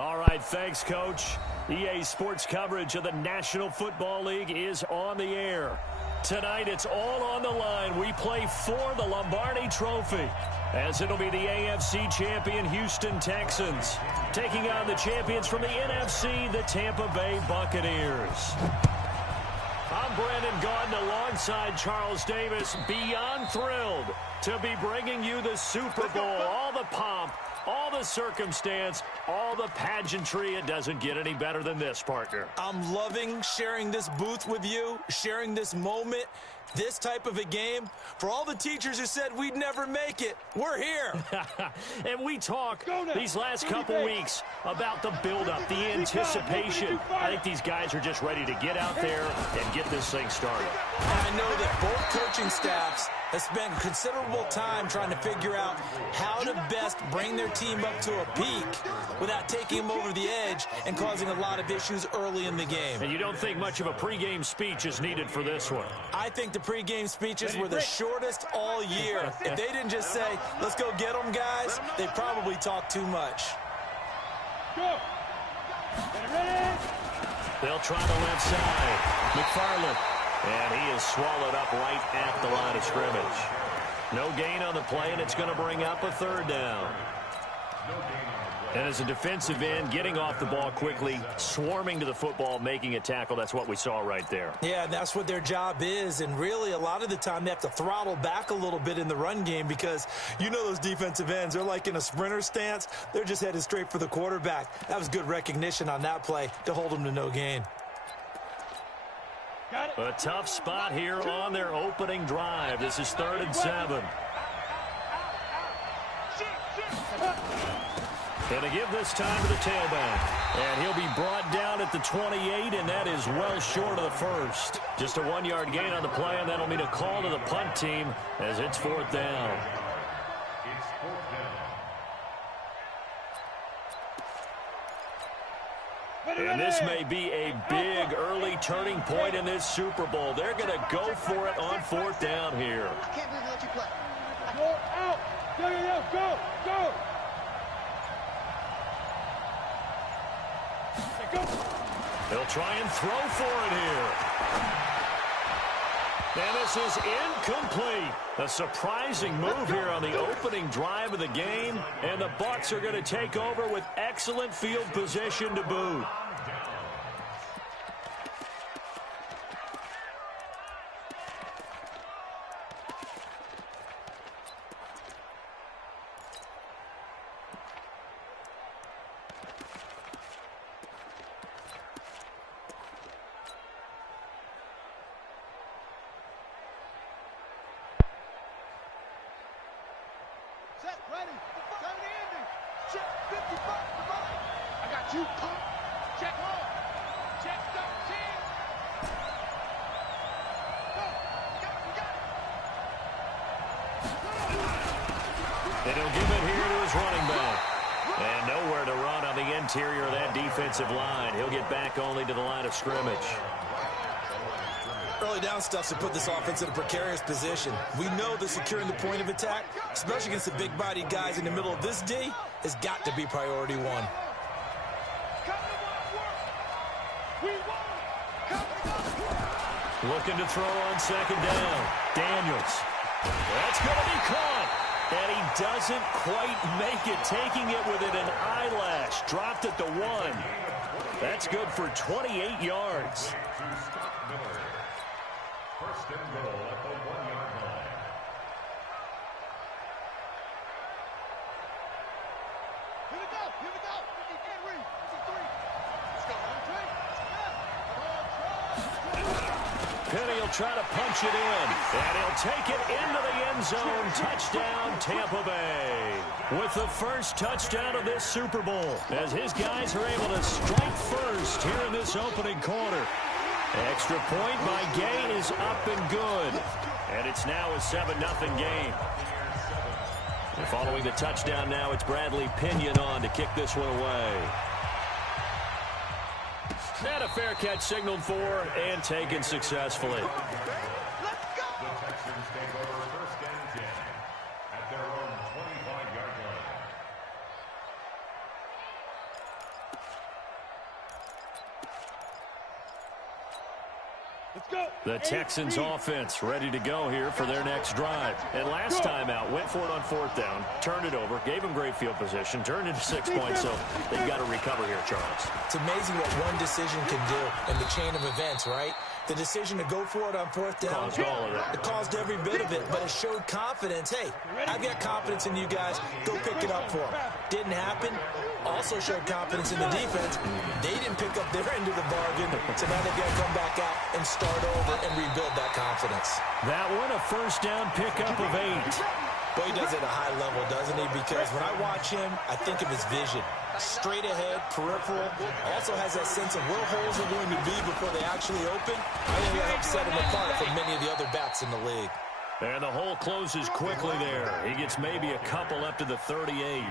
All right, thanks, Coach. EA Sports coverage of the National Football League is on the air. Tonight, it's all on the line. We play for the Lombardi Trophy, as it'll be the AFC champion Houston Texans taking on the champions from the NFC, the Tampa Bay Buccaneers. I'm Brandon Gaudin alongside Charles Davis, beyond thrilled to be bringing you the Super Bowl. All the pomp, all the circumstance, all the pageantry. It doesn't get any better than this, partner. I'm loving sharing this booth with you, sharing this moment, this type of a game. For all the teachers who said we'd never make it, we're here. And we talk these last couple weeks about the buildup, the anticipation. I think these guys are just ready to get out there and get this thing started. And I know that both coaching staffs have spent considerable time trying to figure out how to best bring their team up to a peak without taking them over the edge and causing a lot of issues early in the game. And you don't think much of a pregame speech is needed for this one? I think the pregame speeches were the shortest all year. If they didn't just say, let's go get them, guys, they probably talked too much. They'll try the left side. McFarland. And he is swallowed up right at the line of scrimmage. No gain on the play, and it's going to bring up a third down. And as a defensive end, getting off the ball quickly, swarming to the football, making a tackle, that's what we saw right there. Yeah, that's what their job is. And really, a lot of the time, they have to throttle back a little bit in the run game because you know those defensive ends, they're like in a sprinter stance. They're just headed straight for the quarterback. That was good recognition on that play to hold them to no gain. A tough spot here on their opening drive. This is 3rd and 7. And to give this time to the tailback. And he'll be brought down at the 28, and that is well short of the first. Just a 1-yard gain on the play, and that'll mean a call to the punt team as it's 4th down. And this may be a big early turning point in this Super Bowl. They're going to go for it on 4th down here. I can't believe they let you play. Go out. Go. They'll try and throw for it here. And this is incomplete. A surprising move here on the opening drive of the game. And the Bucs are going to take over with excellent field position to boot. Set, ready. 70 ending. Check 55. I got you. Check 1. Check 13. Go. Got it. And he'll give it here to his running back. And nowhere to run on the interior of that defensive line. He'll get back only to the line of scrimmage. Early down stuff's to put this offense in a precarious position. We know that securing the point of attack, especially against the big-bodied guys in the middle of this D, has got to be priority one. Looking to throw on 2nd down. Daniels. That's going to be caught. And he doesn't quite make it, taking it within an eyelash. Dropped at the 1. That's good for 28 yards. First and goal at the 1-yard line. Here we go. You can't read. This is 3. Let's go. Penny will try to punch it in. And he'll take it into the end zone. Touchdown, Tampa Bay. With the first touchdown of this Super Bowl, as his guys are able to strike first here in this opening quarter. Extra point by Gay is up and good. And it's now a 7-0 game. And following the touchdown now, it's Bradley Pinion on to kick this one away. And a fair catch signaled for and taken successfully. The Texans take over 1st and 10 at their own 25-yard line. The Texans offense ready to go here for their next drive. And last time out, went for it on 4th down, turned it over, gave them great field position, turned into 6 points, so they've got to recover here, Charles. It's amazing what one decision can do in the chain of events, right? The decision to go for it on 4th down, Caused all of that. it caused every bit of it, but it showed confidence. Hey, I've got confidence in you guys. Go pick it up for them. Didn't happen. Also showed confidence in the defense. They didn't pick up their end of the bargain, so now they've got to come back out and start over and rebuild that confidence. That one, a first down pickup of 8. Boy, he does it at a high level, doesn't he? Because when I watch him, I think of his vision. Straight ahead, peripheral. Also has that sense of where holes are going to be before they actually open. I think that helps set him apart from many of the other backs in the league. And the hole closes quickly there. He gets maybe a couple up to the 38.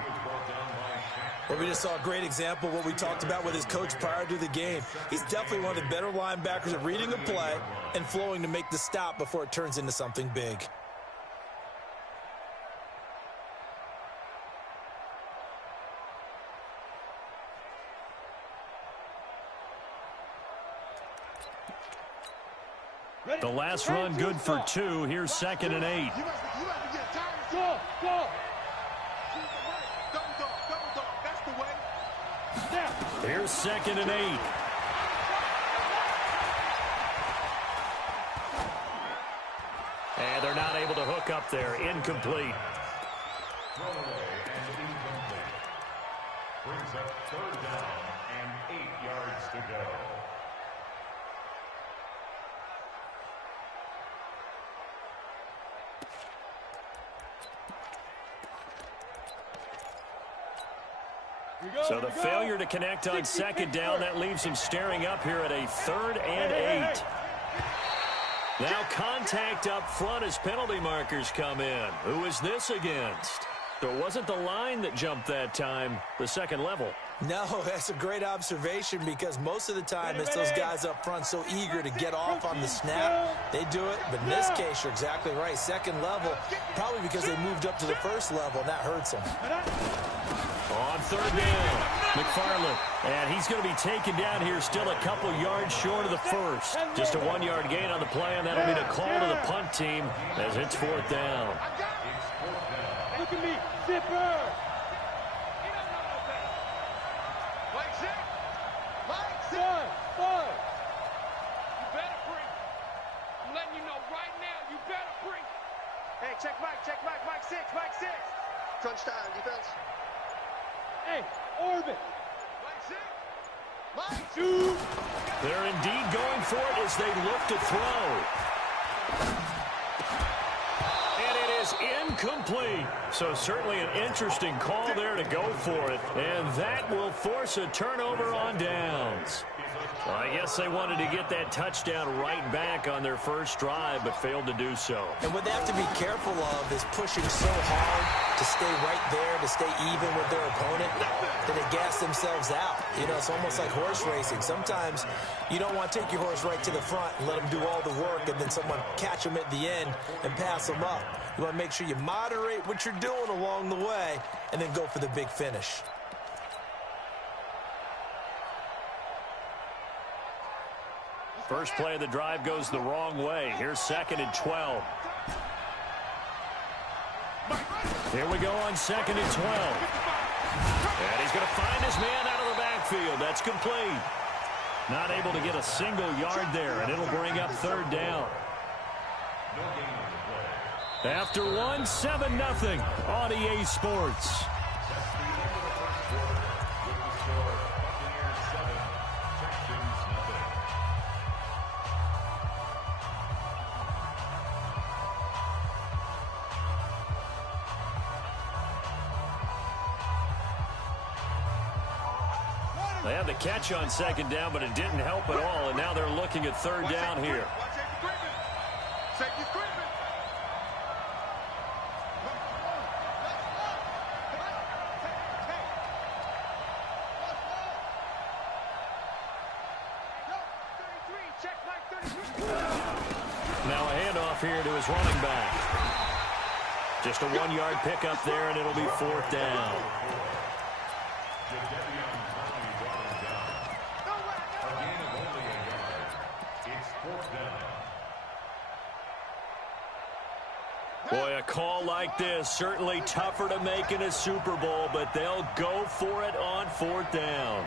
Well, we just saw a great example of what we talked about with his coach prior to the game. He's definitely one of the better linebackers at reading a play and flowing to make the stop before it turns into something big. The last run good for 2. Here's 2nd and 8. Here's 2nd and 8. And they're not able to hook up there. Incomplete. Throwaway and incomplete. Brings up 3rd down and 8 yards to go. So the failure to connect on 2nd down, that leaves him staring up here at a 3rd and 8. Now contact up front as penalty markers come in. Who is this against? So it wasn't the line that jumped that time, the second level. No, that's a great observation because most of the time it's those guys up front so eager to get off on the snap. They do it, but in this case, you're exactly right. Second level, probably because they moved up to the first level, and that hurts them. On 3rd down, McFarland. And he's going to be taken down here still a couple yards short of the first. Just a 1-yard gain on the play, and that'll be the call to the punt team as it's 4th down. Look at me, zipper. Check Mike 6. Crunch time, defense. Hey, Orbit. Mike 2. They're indeed going for it as they look to throw. And it is incomplete. So certainly an interesting call there to go for it. And that will force a turnover on downs. Well, I guess they wanted to get that touchdown right back on their first drive, but failed to do so. And what they have to be careful of is pushing so hard to stay right there, to stay even with their opponent, that they gas themselves out. You know, it's almost like horse racing. Sometimes you don't want to take your horse right to the front and let them do all the work, and then someone catch them at the end and pass them up. You want to make sure you moderate what you're doing along the way and then go for the big finish. First play of the drive goes the wrong way. Here's 2nd and 12. Here we go on 2nd and 12. And he's going to find his man out of the backfield. That's complete. Not able to get a single yard there, and it'll bring up 3rd down. After 1, 7-0 on EA Sports. They had the catch on 2nd down, but it didn't help at all, and now they're looking at 3rd down here. Safety's creeping. Now a handoff here to his running back. Just a 1-yard pickup there, and it'll be 4th down. A gain of only a yard. It's 4th down. Boy, a call like this, certainly tougher to make in a Super Bowl, but they'll go for it on 4th down.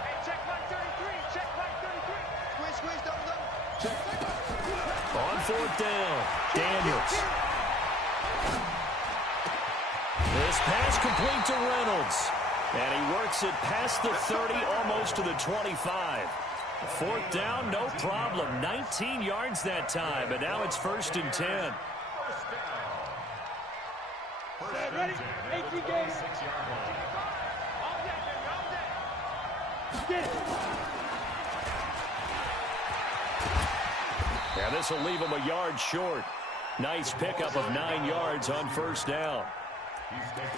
Hey, check mark 33. Check mark 33. Squeeze, double, double. On 4th down, Daniels. This pass complete to Reynolds. And he works it past the 30, almost to the 25. 4th down, no problem. 19 yards that time, but now it's 1st and 10. Ready? 18 games. All day, baby, all day. Get it. Yeah, this will leave him a yard short. Nice pickup of 9 yards on 1st down.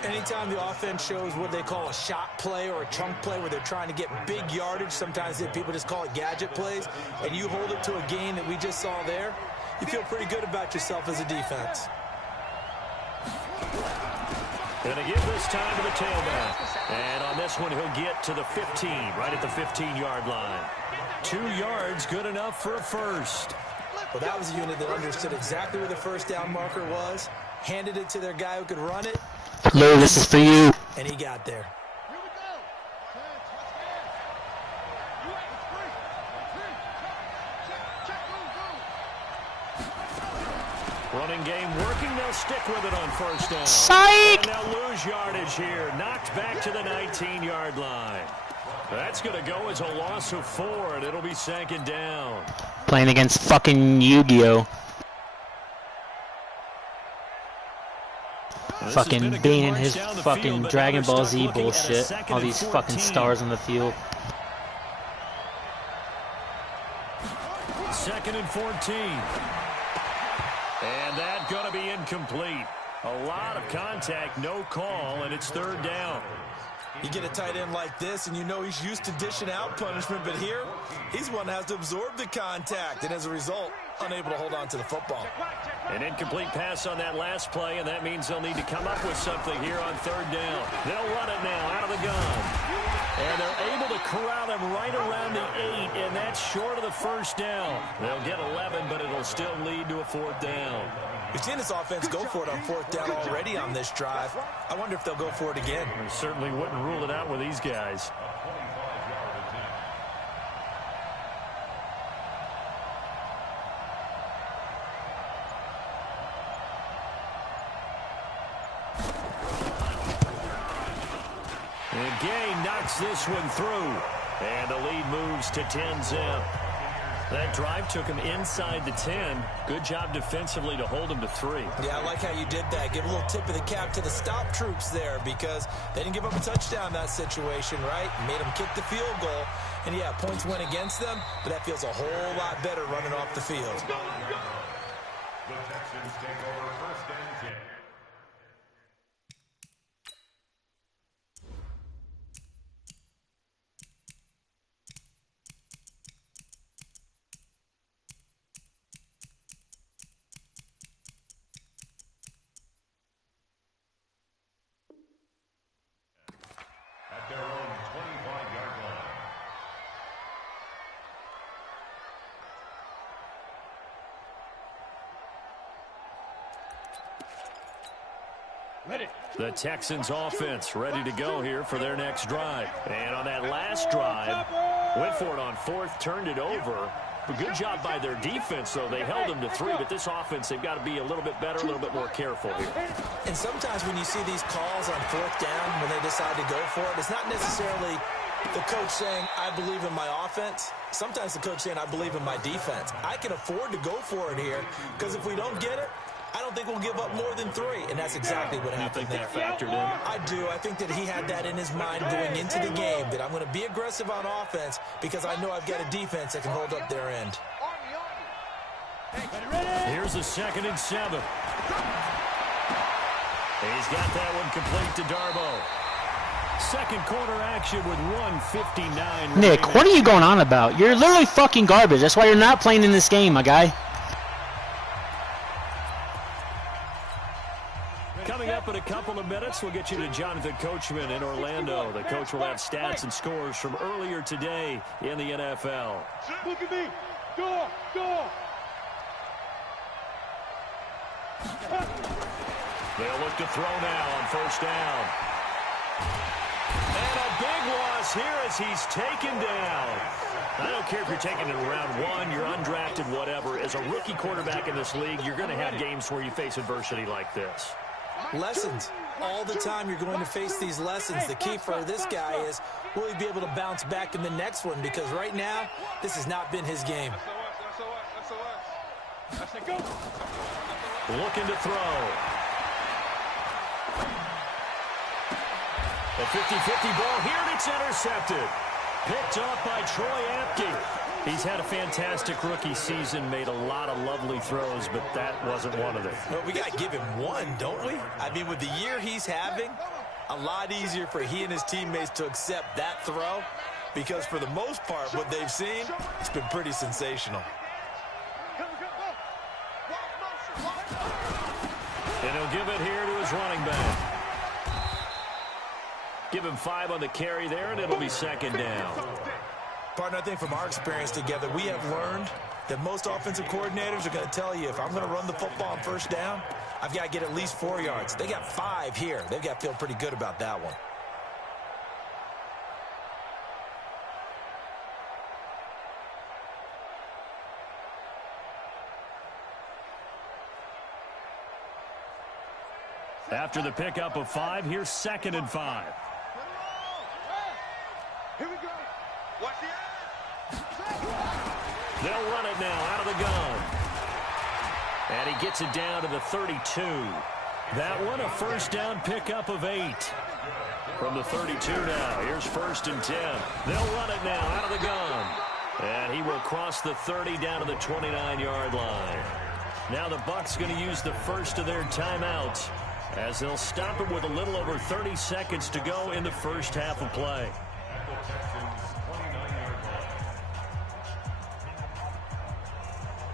Anytime the offense shows what they call a shot play or a chunk play where they're trying to get big yardage, sometimes people just call it gadget plays, and you hold it to a gain that we just saw there, you feel pretty good about yourself as a defense. Going to give this time to the tailback. And on this one, he'll get to the 15, right at the 15-yard line. 2 yards, good enough for a first. Well, that was a unit that understood exactly where the 1st down marker was, handed it to their guy who could run it. Lou, this is for you. And he got there. Here we go. You ain't free. Check, move. Running game working. They'll stick with it on 1st down. Psych! And they'll lose yardage here. Knocked back to the 19-yard line. That's going to go as a loss of 4, and it'll be 2nd down. Playing against fucking Yu-Gi-Oh! Fucking Bane and his fucking Dragon Ball Z bullshit. All these fucking stars on the field. 2nd and 14. And that's going to be incomplete. A lot of contact, no call, and it's 3rd down. You get a tight end like this, and you know he's used to dishing out punishment, but here, he's one that has to absorb the contact, and as a result, unable to hold on to the football. An incomplete pass on that last play, and that means they'll need to come up with something here on 3rd down. They'll run it now out of the gun. And they're able to corral him right around the 8, and that's short of the 1st down. They'll get 11, but it'll still lead to a 4th down. We've seen this offense go for it on 4th down already on this drive. I wonder if they'll go for it again. I certainly wouldn't rule it out with these guys. And Gay knocks this one through. And the lead moves to 10-zip. That drive took him inside the 10. Good job defensively to hold him to 3. Yeah, I like how you did that. Give a little tip of the cap to the stop troops there because they didn't give up a touchdown in that situation, right? Made them kick the field goal. And, yeah, points went against them, but that feels a whole lot better running off the field. The Texans take over 1st and 10. At their own 25-yard line. Ready. The Texans offense ready to go here for their next drive. And on that last drive, went for it on 4th, turned it over. A good job by their defense, though. They held them to 3, but this offense, they've got to be a little bit better, a little bit more careful here. And sometimes when you see these calls on 4th down, when they decide to go for it, it's not necessarily the coach saying, I believe in my offense. Sometimes the coach saying, I believe in my defense. I can afford to go for it here because if we don't get it, I don't think we'll give up more than 3, and that's exactly what happened there. You think that factored in? I do. I think that he had that in his mind going into the game, that I'm going to be aggressive on offense because I know I've got a defense that can hold up their end. Here's a 2nd and 7. He's got that one complete to Darbo. Second quarter action with 1:59. Nick, what are you going on about? You're literally fucking garbage. That's why you're not playing in this game, my guy. Coming up in a couple of minutes, we'll get you to Jonathan Coachman in Orlando. The coach will have stats and scores from earlier today in the NFL. Look at me. Door. They'll look to throw now on first down. And a big loss here as he's taken down. I don't care if you're taking it in round 1, you're undrafted, whatever. As a rookie quarterback in this league, you're going to have games where you face adversity like this. Lessons. All the time you're going to face these lessons. The key for this guy is, will he be able to bounce back in the next one? Because right now, this has not been his game. Looking to throw. A 50-50 ball here, and it's intercepted. Picked up by Troy Apke. He's had a fantastic rookie season, made a lot of lovely throws, but that wasn't one of them. Well, we got to give him one, don't we? I mean, with the year he's having, a lot easier for he and his teammates to accept that throw, because for the most part, what they've seen, it's been pretty sensational. And he'll give it here to his running back. Give him 5 on the carry there, and it'll be second down. Partner, I think from our experience together, we have learned that most offensive coordinators are going to tell you, if I'm going to run the football on first down, I've got to get at least 4 yards. They got 5 here. They've got to feel pretty good about that one. After the pickup of 5, here's 2nd and 5. Here we go. Watch the edge. They'll run it now out of the gun. And he gets it down to the 32. That one a first down pickup of 8. From the 32 now, here's 1st and 10. They'll run it now out of the gun. And he will cross the 30 down to the 29-yard line. Now the Bucs going to use the first of their timeouts, as they'll stop it with a little over 30 seconds to go in the first half of play.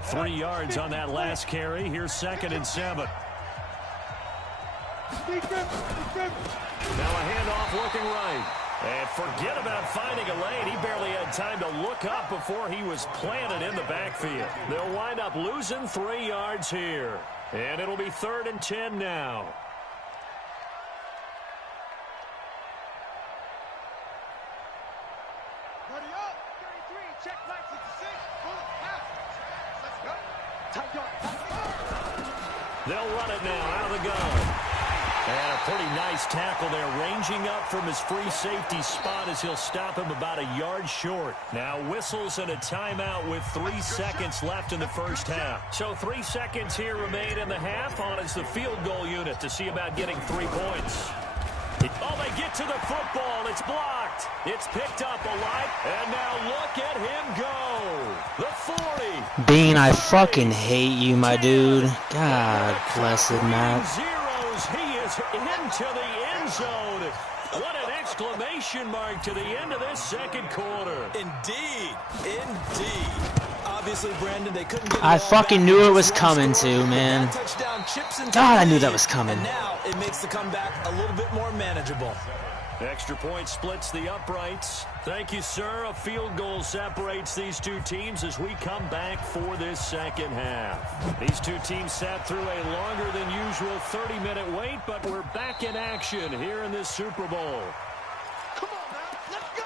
3 yards on that last carry. Here's 2nd and 7. Now a handoff looking right. And forget about finding a lane. He barely had time to look up before he was planted in the backfield. They'll wind up losing 3 yards here. And it'll be 3rd and 10 now. They'll run it now out of the gun. And a pretty nice tackle there, ranging up from his free safety spot as he'll stop him about a yard short. Now whistles and a timeout with 3 seconds left in the first half. So 3 seconds here remain in the half on as the field goal unit to see about getting 3 points. Oh, they get to the football. It's blocked. It's picked up alive. And now look at him go. The 40. Bean, I fucking hate you, my dude. God bless it, Matt. Zeros. He is into the end zone. What an exclamation mark to the end of this second quarter. Indeed. Indeed. Obviously, Brandon, they couldn't get I fucking knew it was coming too, man. God, I knew that was coming. And now it makes the comeback a little bit more manageable. Extra point splits the uprights. Thank you, sir. A field goal separates these two teams as we come back for this second half. These two teams sat through a longer than usual 30-minute wait, but we're back in action here in this Super Bowl. Come on now, let's go.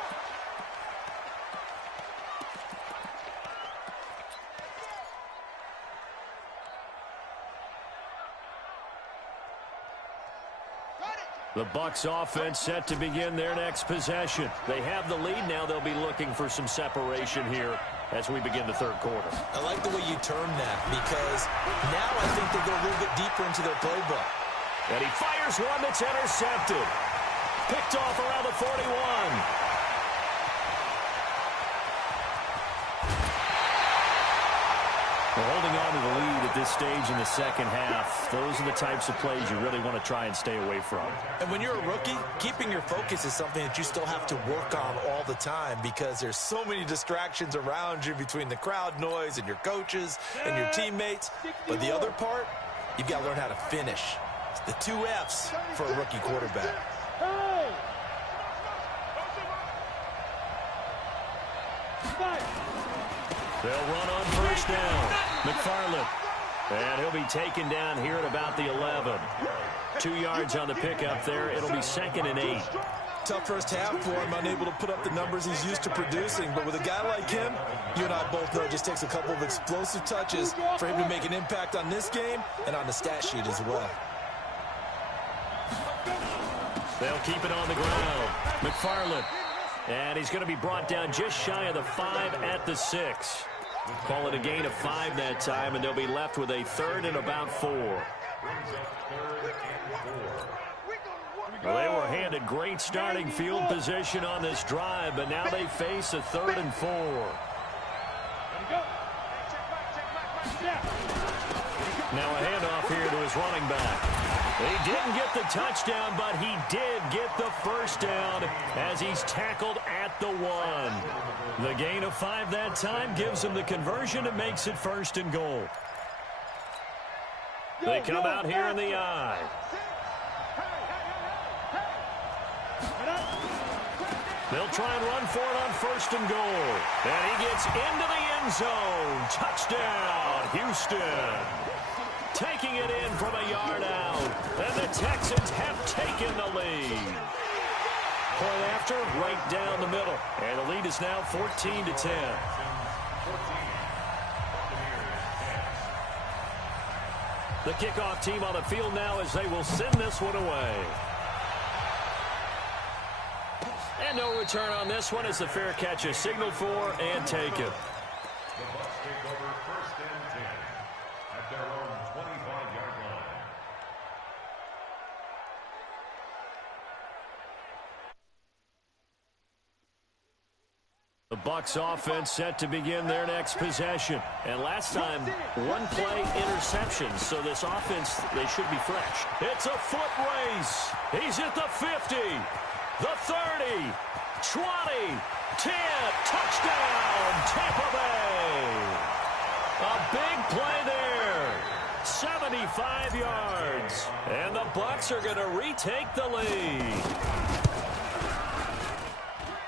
The Bucs offense set to begin their next possession. They have the lead now. They'll be looking for some separation here as we begin the third quarter. I like the way you term that, because now I think they go a little bit deeper into their playbook. And he fires one that's intercepted. Picked off around the 41. Well, holding on to the lead at this stage in the second half, those are the types of plays you really want to try and stay away from. And when you're a rookie, keeping your focus is something that you still have to work on all the time, because there's so many distractions around you between the crowd noise and your coaches and your teammates. But the other part, you've got to learn how to finish. It's the 2 F's for a rookie quarterback. They'll run on first down. McFarland And he'll be taken down here at about the 11. 2 yards on the pickup there. It'll be 2nd and 8. Tough first half for him, unable to put up the numbers he's used to producing. But with a guy like him, you and I both know it just takes a couple of explosive touches for him to make an impact on this game and on the stat sheet as well. They'll keep it on the ground. McFarland. And he's going to be brought down just shy of the 5 at the 6. Call it a gain of 5 that time, and they'll be left with a 3rd and about 4. Well, they were handed great starting field position on this drive, but now they face a 3rd and 4. Now a handoff here to his running back. He didn't get the touchdown, but he did get the first down as he's tackled at the 1. The gain of 5 that time gives him the conversion and makes it 1st and goal. They come out here in the I. They'll try and run for it on 1st and goal. And he gets into the end zone. Touchdown, Houston. Taking it in from a yard out. And the Texans have taken the lead. Point after, right down the middle. And the lead is now 14-10. The kickoff team on the field now as they will send this one away. And no return on this one as the fair catch is signaled for and taken. The Bucs take over 1st and 10 at their own 25-yard line. The Bucs offense set to begin their next possession. And last time, 1 play interception. So this offense, they should be fresh. It's a foot race. He's at the 50, the 30, 20, 10. Touchdown, Tampa Bay. A big play there. 75 yards. And the Bucs are going to retake the lead.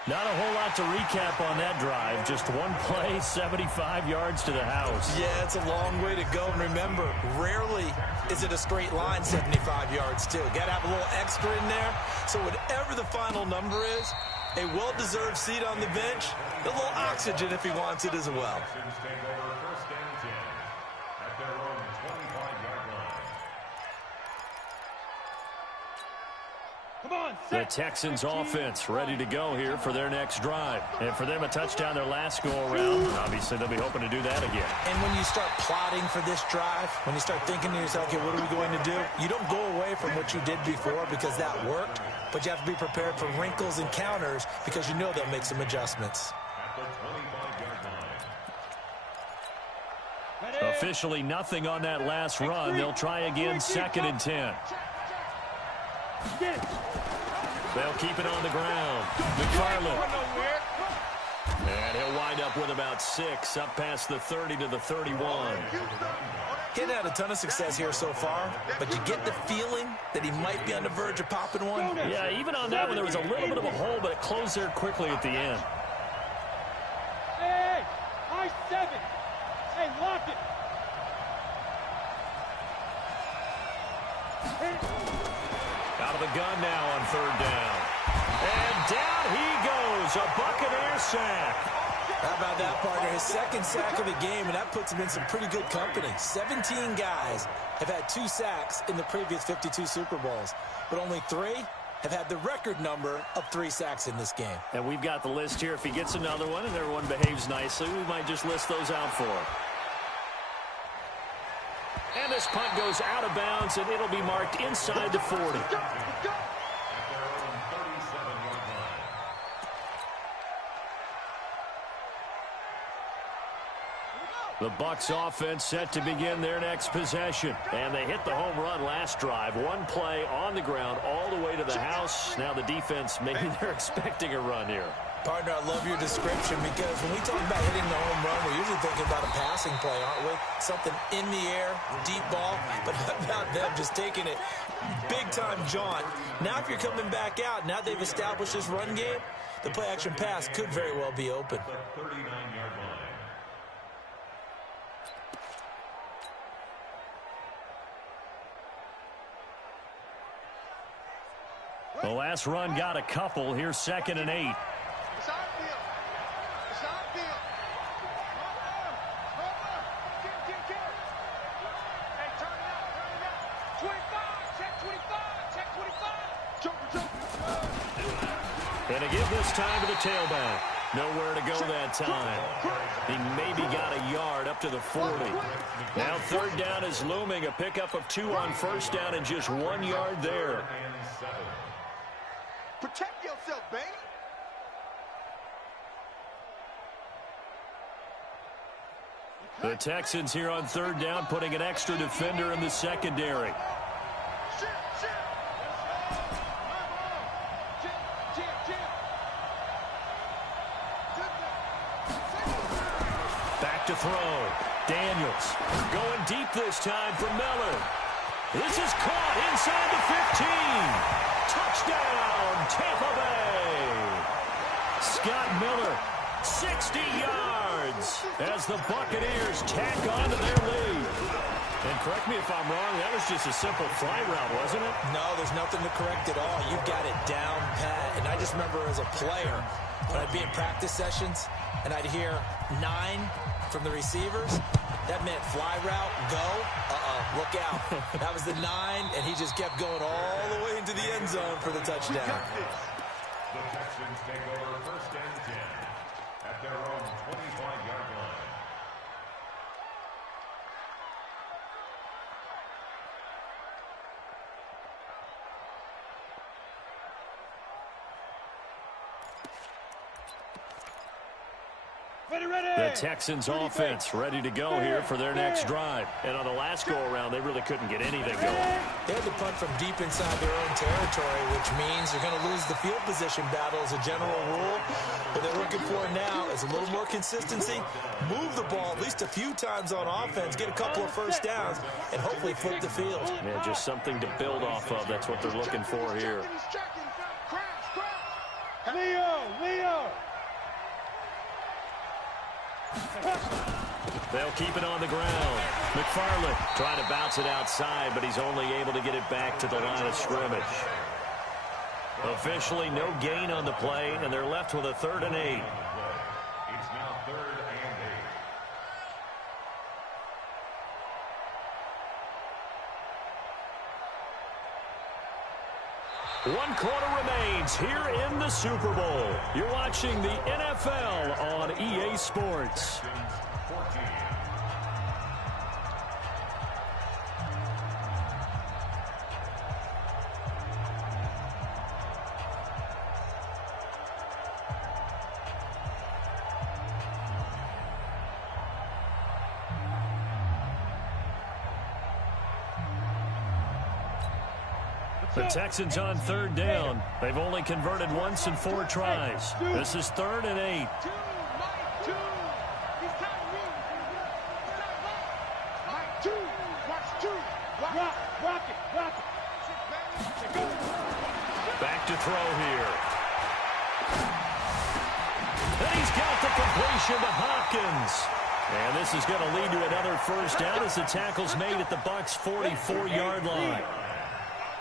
Not a whole lot to recap on that drive. Just 1 play, 75 yards to the house. Yeah, it's a long way to go. And remember, rarely is it a straight line 75 yards, too. Got to have a little extra in there. So whatever the final number is, a well-deserved seat on the bench, a little oxygen if he wants it as well. Texans take over 1st and 10 at their own 25-yard line. The Texans offense ready to go here for their next drive. And for them, a touchdown their last go-around. Obviously, they'll be hoping to do that again. And when you start plotting for this drive, when you start thinking to yourself, okay, what are we going to do? You don't go away from what you did before because that worked, but you have to be prepared for wrinkles and counters because you know they'll make some adjustments. At the 25-yard line. Officially nothing on that last run. They'll try again, 2nd and 10. They'll keep it on the ground. McFarland. And he'll wind up with about 6, up past the 30 to the 31. He hadn't had a ton of success here so far, but you get the feeling that he might be on the verge of popping one. Yeah, even on that one, there was a little bit of a hole, but it closed there quickly at the end. Hey, high 7. Hey, lock it. Out of the gun now on 3rd down. And down he goes, a Buccaneer sack. How about that, partner? His 2nd sack of the game, and that puts him in some pretty good company. 17 guys have had 2 sacks in the previous 52 Super Bowls, but only 3 have had the record number of 3 sacks in this game. And we've got the list here. If he gets another one and everyone behaves nicely, we might just list those out for him. And this punt goes out of bounds, and it'll be marked inside the 40. At their own 37-yard line. The Bucs offense set to begin their next possession. And they hit the home run last drive. 1 play on the ground all the way to the house. Now the defense, maybe they're expecting a run here. Partner, I love your description because when we talk about hitting the home run, we're usually thinking about a passing play, aren't we? Something in the air, deep ball, but how about them just taking it big-time jaunt. Now if you're coming back out, now they've established this run game, the play-action pass could very well be open. The 39-yard line. The last run got a couple. Here's 2nd and 8. It's our field. It's our field. Get. Hey, turn it out. 25. Check 25. Check 25. Jump. And to give this time to the tailback. Nowhere to go that time. He maybe got a yard up to the 40. Now 3rd down is looming. A pickup of 2 on 1st down and just 1 yard there. Protect yourself, baby. The Texans here on 3rd down, putting an extra defender in the secondary. Back to throw. Daniels going deep this time for Miller. This is caught inside the 15. Touchdown, Tampa Bay. Scott Miller, 60 yards as the Buccaneers tack on to their lead. And correct me if I'm wrong, that was just a simple fly route, wasn't it? No, there's nothing to correct at all. You got it down pat. And I just remember as a player, when I'd be in practice sessions and I'd hear 9 from the receivers, that meant fly route, go, look out. That was the 9, and he just kept going all the way into the end zone for the touchdown. The Texans take over 1st and 10 at their own 25-yard line. The Texans offense ready to go here for their next drive. And on the last go-around, they really couldn't get anything going. They had to punt from deep inside their own territory, which means they're going to lose the field position battle as a general rule. What they're looking for now is a little more consistency, move the ball at least a few times on offense, get a couple of 1st downs, and hopefully flip the field. Yeah, just something to build off of. That's what they're looking for here. Leo! They'll keep it on the ground. McFarland trying to bounce it outside, but he's only able to get it back to the line of scrimmage. Officially no gain on the play, and they're left with a 3rd and 8. It's now 3rd and 8. 1 quarter remains here in the Super Bowl. You're watching the NFL on EA Sports. 14. The Texans on 3rd down. They've only converted once in 4 tries. This is 3rd and 8. Back to throw here. And he's got the completion to Hopkins. And this is going to lead to another 1st down as the tackle's made at the Bucs' 44-yard line.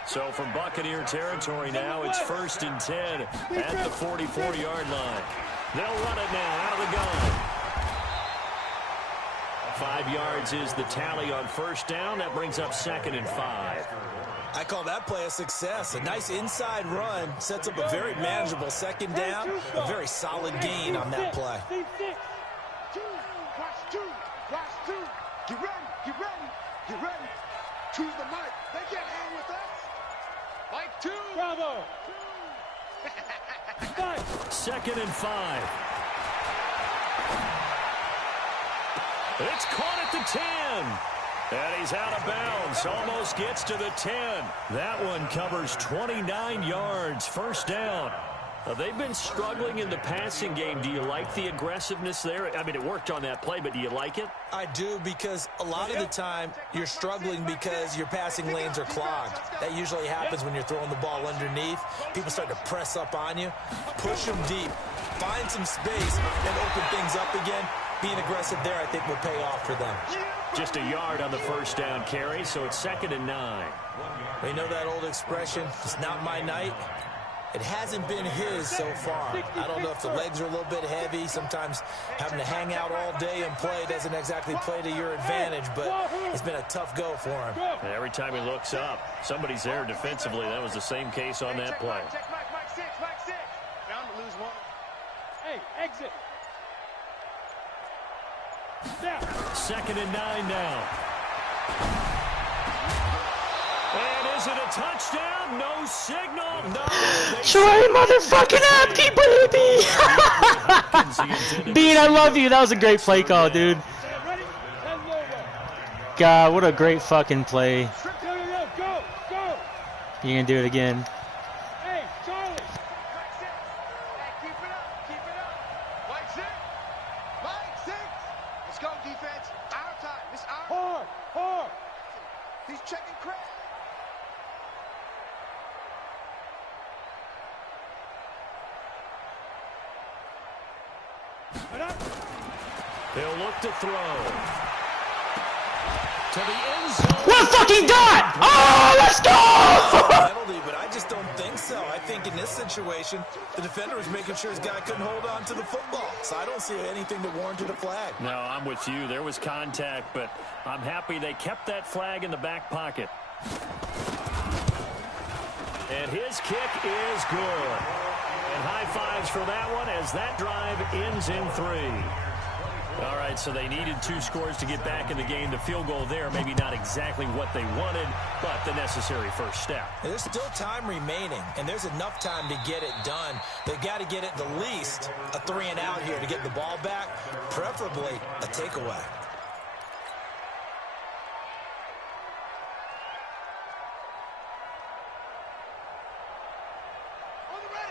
So from Buccaneer territory now, it's 1st and 10 at the 44-yard line. They'll run it now out of the gun. 5 yards is the tally on 1st down. That brings up 2nd and 5. I call that play a success. A nice inside run sets up a very manageable 2nd down. A very solid gain on that play. Get ready. Choose the mic. They can't hang with us. Mike 2. Bravo. 2nd and 5. It's caught at the 10. And he's out of bounds. Almost gets to the 10. That one covers 29 yards. 1st down. They've been struggling in the passing game. Do you like the aggressiveness there? I mean, it worked on that play, but do you like it? I do, because a lot of the time you're struggling because your passing lanes are clogged. That usually happens when you're throwing the ball underneath. People start to press up on you. Push them deep. Find some space and open things up again. Being aggressive there, I think, will pay off for them. Just a yard on the 1st down carry, so it's 2nd and 9. You know that old expression, it's not my night. It hasn't been his so far. I don't know if the legs are a little bit heavy. Sometimes having to hang out all day and play doesn't exactly play to your advantage, but it's been a tough go for him. And every time he looks up, somebody's there defensively. That was the same case on that play. Check Mike 6. Bound to lose one. Hey, exit. Down. 2nd and 9 now. And is it a touchdown? No signal. No. Troy motherfucking Apke, baby! Bean, I love you. That was a great play call, dude. God, what a great fucking play. Go. You're gonna do it again. Hey, Charlie. Mike 6. Hey, keep it up. Mike 6. Let's go, defense. Our time. It's our hard. He's checking credit. He'll look to throw. To the end zone. What a fucking dot! Oh, let's go! Penalty, but I just don't think so. I think in this situation, the defender was making sure his guy couldn't hold on to the football. So I don't see anything that warranted a flag. No, I'm with you. There was contact, but I'm happy they kept that flag in the back pocket. And his kick is good. And high fives for that one as that drive ends in 3. All right, so they needed 2 scores to get back in the game. The field goal there, maybe not exactly what they wanted, but the necessary first step. There's still time remaining, and there's enough time to get it done. They've got to get it the least a 3 and out here to get the ball back, preferably a takeaway.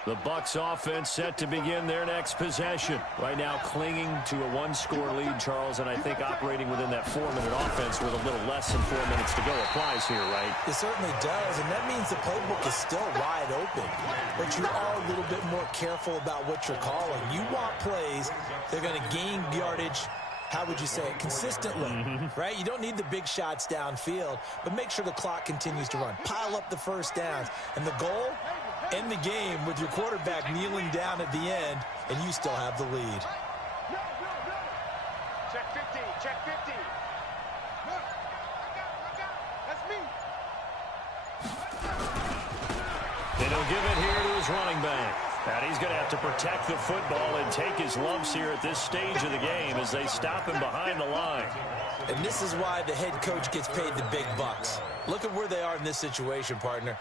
The Bucs offense set to begin their next possession. Right now clinging to a 1-score lead, Charles, and I think operating within that 4-minute offense with a little less than 4 minutes to go applies here, right? It certainly does, and that means the playbook is still wide open. But you are a little bit more careful about what you're calling. You want plays, they're going to gain yardage, how would you say it, consistently, right? You don't need the big shots downfield, but make sure the clock continues to run. Pile up the first downs. And the goal? End the game with your quarterback kneeling down at the end, and you still have the lead. Check 50. Look, I got it. That's me. And he'll give it here to his running back. And he's going to have to protect the football and take his lumps here at this stage of the game as they stop him behind the line. And this is why the head coach gets paid the big bucks. Look at where they are in this situation, partner.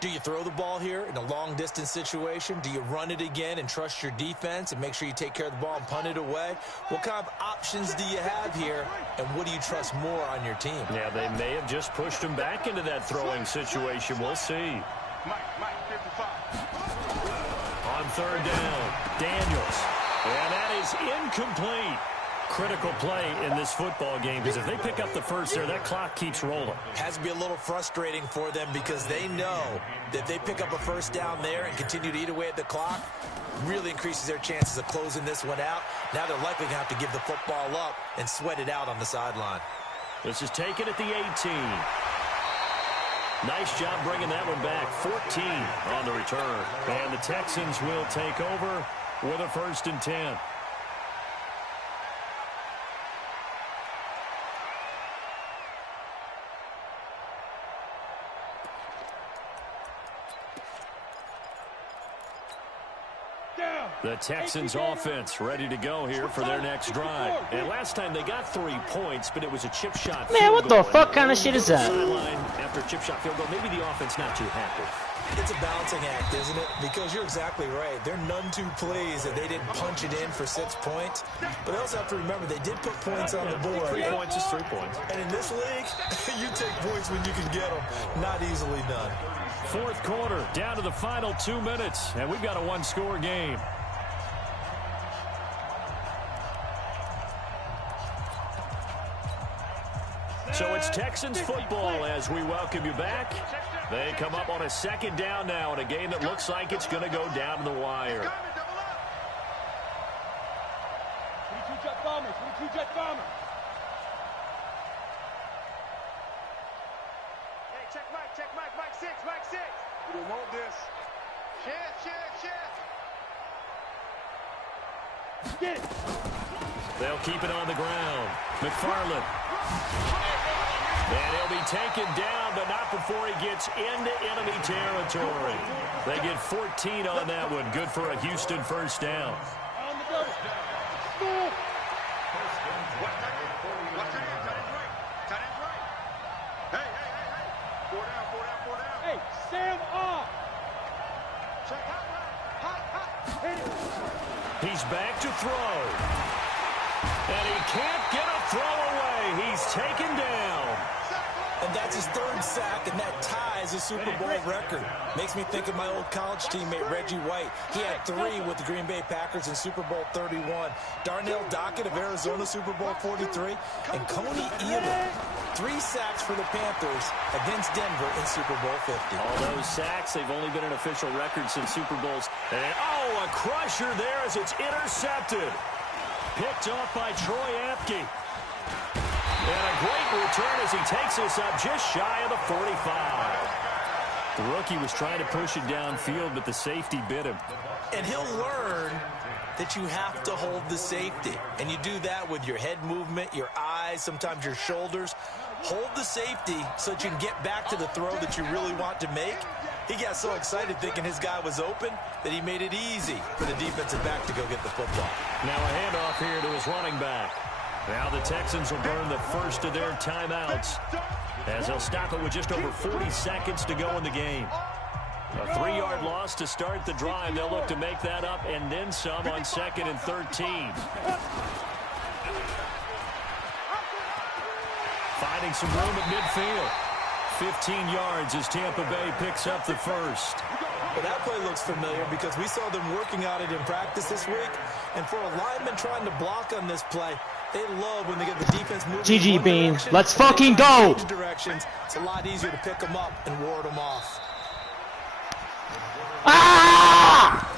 Do you throw the ball here in a long-distance situation? Do you run it again and trust your defense and make sure you take care of the ball and punt it away? What kind of options do you have here, and what do you trust more on your team? Yeah, they may have just pushed him back into that throwing situation. We'll see. Mike 55. On 3rd down, Daniels. And that is incomplete. Critical play in this football game because if they pick up the first there, that clock keeps rolling. Has to be a little frustrating for them because they know that if they pick up a first down there and continue to eat away at the clock, really increases their chances of closing this one out. Now they're likely going to have to give the football up and sweat it out on the sideline. This is taken at the 18. Nice job bringing that one back. 14 on the return. And the Texans will take over with a 1st and 10. The Texans offense ready to go here for their next drive. And last time they got 3 points, but it was a chip shot. Man, what the fuck kind of shit is that? Sideline after a chip shot field goal. Maybe the offense not too happy. It's a balancing act, isn't it? Because you're exactly right. They're none-two plays that they didn't punch it in for 6 points. But they also have to remember they did put points on the board. 3 points is 3 points. And in this league, you take points when you can get them. Not easily done. 4th quarter, down to the final 2 minutes. And we've got a 1-score game. So it's Texans football as we welcome you back. They come up on a 2nd down now in a game that looks like it's going to go down to the wire. 22-jet bomber. Hey, check Mike 6. We don't want this. Get it. They'll keep it on the ground. McFarland. And he'll be taken down, but not before he gets into enemy territory. They get 14 on that one. Good for a Houston first down. On the go. Move. Hey, Sam off. Check hot. Hit it. He's back to throw. And he can't get a throw away. He's taken down. And that's his third sack, and that ties a Super Bowl record. Makes me think of my old college teammate, Reggie White. He had 3 with the Green Bay Packers in Super Bowl 31. Darnell Dockett of Arizona, Super Bowl 43. And Coney Elam, 3 sacks for the Panthers against Denver in Super Bowl 50. All those sacks, they've only been an official record since Super Bowls. And, oh, a crusher there as it's intercepted. Picked off by Troy Apke. And a great return as he takes us up just shy of the 45. The rookie was trying to push it downfield, but the safety bit him. And he'll learn that you have to hold the safety. And you do that with your head movement, your eyes, sometimes your shoulders. Hold the safety so that you can get back to the throw that you really want to make. He got so excited thinking his guy was open that he made it easy for the defensive back to go get the football. Now a handoff here to his running back. Now the Texans will burn the first of their timeouts as they'll stop it with just over 40 seconds to go in the game. A 3-yard loss to start the drive. They'll look to make that up and then some on 2nd and 13. Finding some room at midfield. 15 yards as Tampa Bay picks up the first. Well, that play looks familiar because we saw them working on it in practice this week. And for a lineman trying to block on this play, they love when they get the defense moving. GG Bean, let's fucking go! Directions. It's a lot easier to pick them up and ward them off. Ah!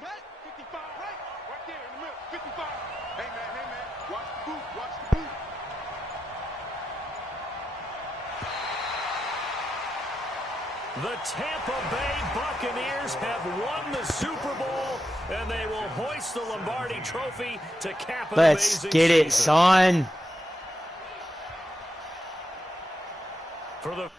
Right, 55, right there in the middle, 55. Hey man, watch the boot. The Tampa Bay Buccaneers have won the Super Bowl, and they will hoist the Lombardi Trophy to cap an Let's amazing get it, season. son. For the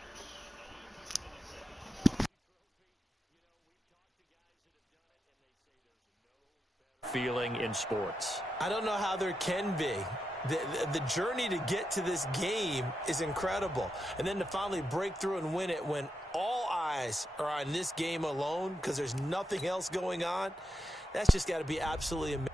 feeling in sports. I don't know how there can be. The journey to get to this game is incredible. And then to finally break through and win it when all eyes are on this game alone because there's nothing else going on, that's just got to be absolutely amazing.